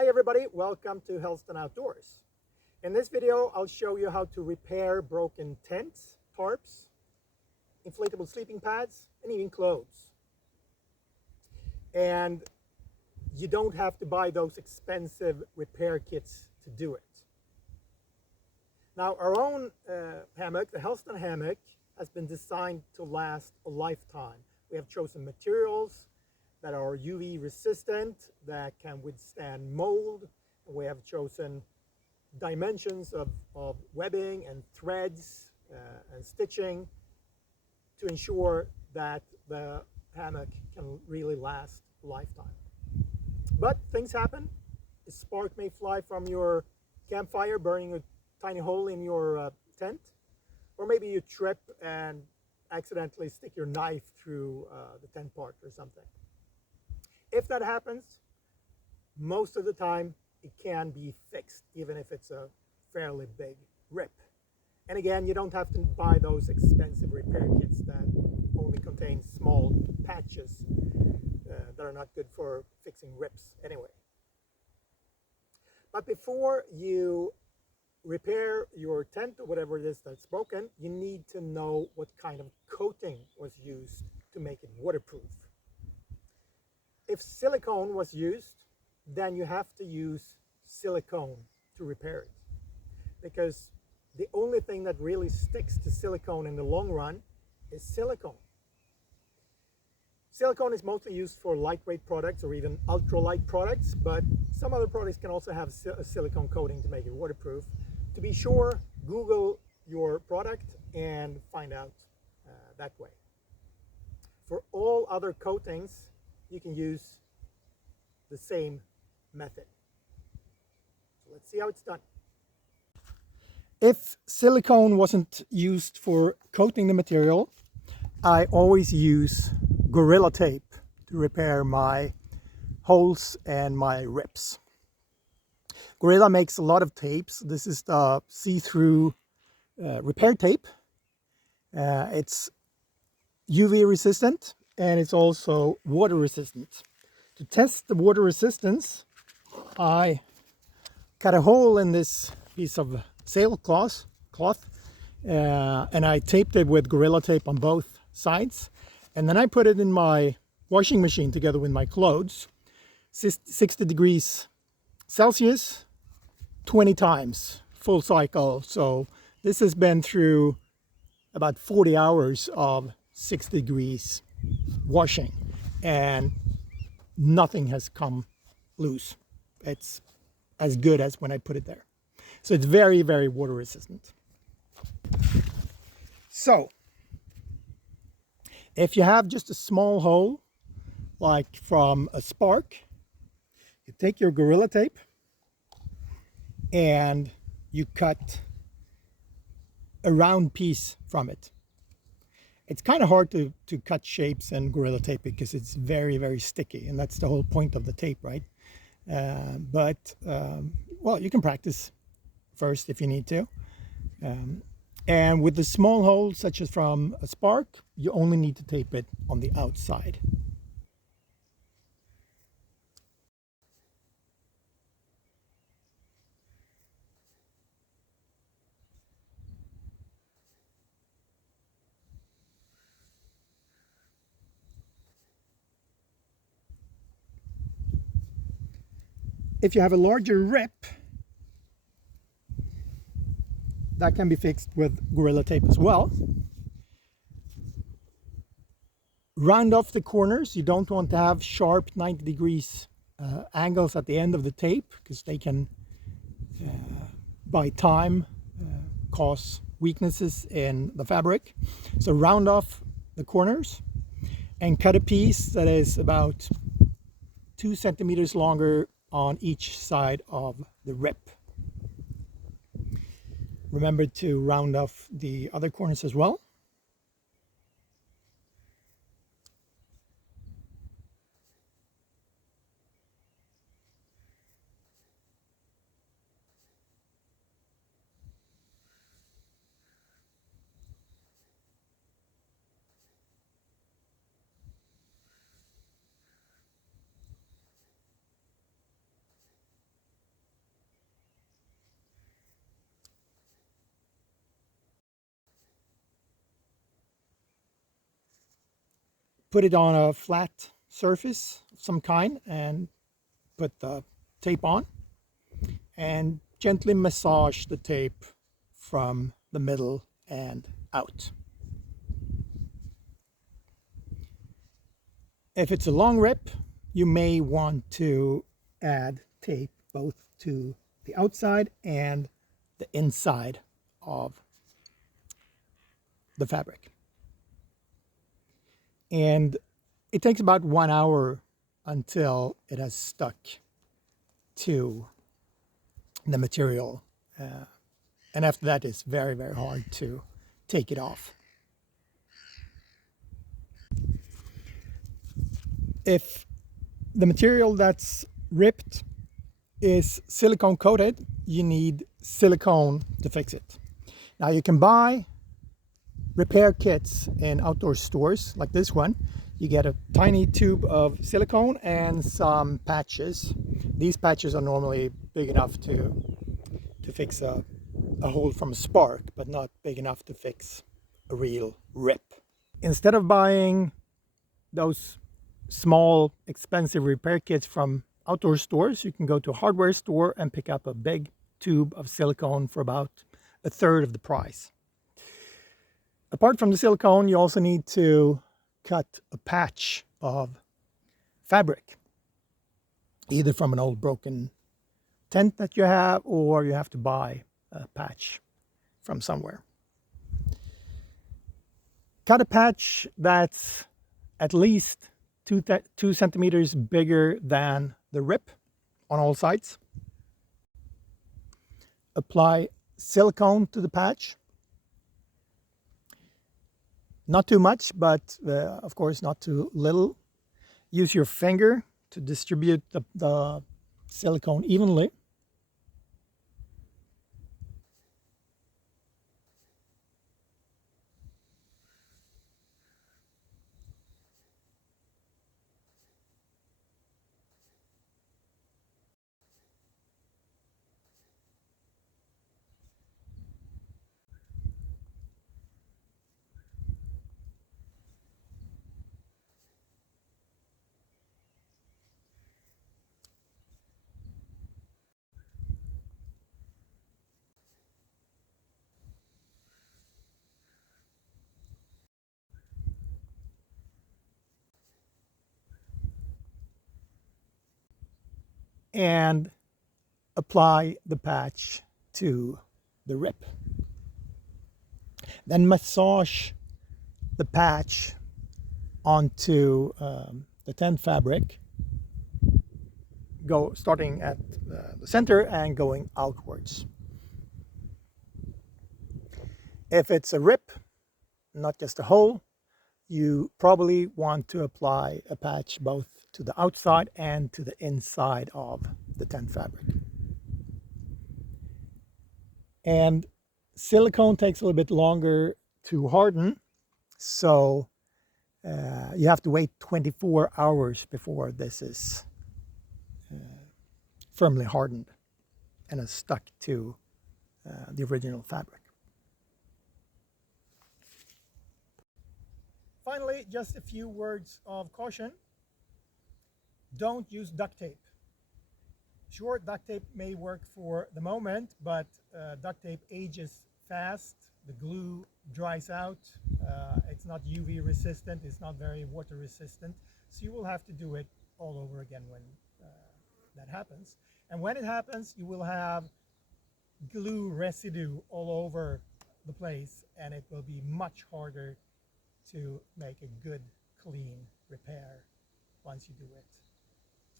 Hi everybody, welcome to Helsdon Outdoors. In this video, I'll show you how to repair broken tents, tarps, inflatable sleeping pads, and even clothes. And you don't have to buy those expensive repair kits to do it. Now, our own hammock, the Helsdon hammock, has been designed to last a lifetime. We have chosen materials that are UV resistant, that can withstand mold, and we have chosen dimensions of webbing and threads and stitching to ensure that the hammock can really last a lifetime. But things happen. A spark may fly from your campfire, burning a tiny hole in your tent, or maybe you trip and accidentally stick your knife through the tent part or something. If that happens, most of the time it can be fixed, even if it's a fairly big rip. And again, you don't have to buy those expensive repair kits that only contain small patches that are not good for fixing rips anyway. But before you repair your tent or whatever it is that's broken, you need to know what kind of coating was used to make it waterproof. If silicone was used, then you have to use silicone to repair it, because the only thing that really sticks to silicone in the long run is silicone. Silicone is mostly used for lightweight products or even ultralight products, but some other products can also have a silicone coating to make it waterproof. To be sure, Google your product and find out that way. For all other coatings, you can use the same method. So let's see how it's done. If silicone wasn't used for coating the material, I always use Gorilla Tape to repair my holes and my rips. Gorilla makes a lot of tapes. This is the see-through repair tape. It's UV resistant and it's also water resistant. To test the water resistance, I cut a hole in this piece of sailcloth and I taped it with Gorilla Tape on both sides, and then I put it in my washing machine together with my clothes, 60 degrees Celsius, 20 times, full cycle. So this has been through about 40 hours of 60 degrees washing and nothing has come loose. It's as good as when I put it there. So it's very, very water resistant. So if you have just a small hole, like from a spark, you take your Gorilla Tape and you cut a round piece from it. It's kind of hard to cut shapes in Gorilla Tape because it's very, very sticky, and that's the whole point of the tape, right? Well, you can practice first if you need to. And with the small holes, such as from a spark, you only need to tape it on the outside. If you have a larger rip, that can be fixed with Gorilla Tape as well. Round off the corners. You don't want to have sharp 90 degrees angles at the end of the tape, because they can, by time, cause weaknesses in the fabric. So round off the corners and cut a piece that is about 2 centimeters longer on each side of the rip. Remember to round off the other corners as well. put it on a flat surface of some kind and put the tape on and gently massage the tape from the middle and out. If it's a long rip, you may want to add tape both to the outside and the inside of the fabric. And it takes about 1 hour until it has stuck to the material. And after that, it's very, very hard to take it off. If the material that's ripped is silicone coated, you need silicone to fix it. Now you can buy repair kits in outdoor stores like this one. You get a tiny tube of silicone and some patches. These patches are normally big enough to fix a hole from a spark, but not big enough to fix a real rip. Instead of buying those small expensive repair kits from outdoor stores, you can go to a hardware store and pick up a big tube of silicone for about 1/3 of the price. Apart from the silicone, you also need to cut a patch of fabric, either from an old broken tent that you have, or you have to buy a patch from somewhere. Cut a patch that's at least 2 centimeters bigger than the rip on all sides. Apply silicone to the patch. Not too much, but of course not too little. Use your finger to distribute the silicone evenly. And apply the patch to the rip. Then massage the patch onto the tent fabric, starting at the center and going outwards. If it's a rip, not just a hole, you probably want to apply a patch both to the outside and to the inside of the tent fabric. And silicone takes a little bit longer to harden, so you have to wait 24 hours before this is firmly hardened and is stuck to the original fabric. Finally, just a few words of caution. Don't use duct tape. Sure, duct tape may work for the moment, but duct tape ages fast. The glue dries out. It's not UV resistant. It's not very water resistant. So you will have to do it all over again when that happens. And when it happens, you will have glue residue all over the place, and it will be much harder to make a good, clean repair once you do it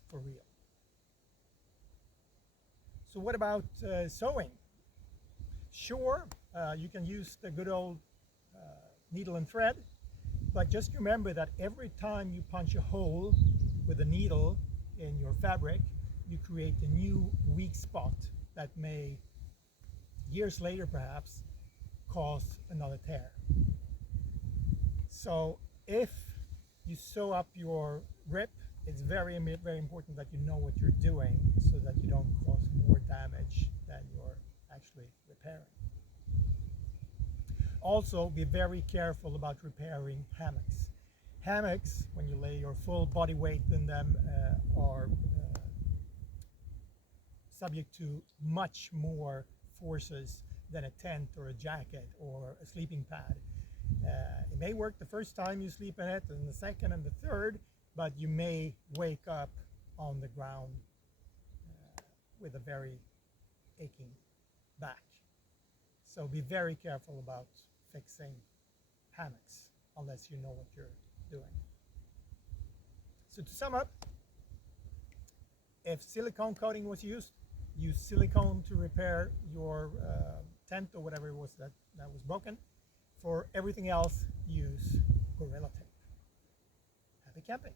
for real. So what about sewing? Sure, you can use the good old needle and thread, but just remember that every time you punch a hole with a needle in your fabric, you create a new weak spot that may, years later perhaps, cause another tear. So if you sew up your rip, it's very, very important that you know what you're doing so that you don't cause more damage than you're actually repairing. Also, be very careful about repairing hammocks. Hammocks, when you lay your full body weight in them, are subject to much more forces than a tent or a jacket or a sleeping pad. It may work the first time you sleep in it, and the second and the third, but you may wake up on the ground with a very aching back. So be very careful about fixing hammocks unless you know what you're doing. So to sum up, if silicone coating was used, use silicone to repair your tent or whatever it was that was broken. For everything else, use Gorilla Tape. Happy camping!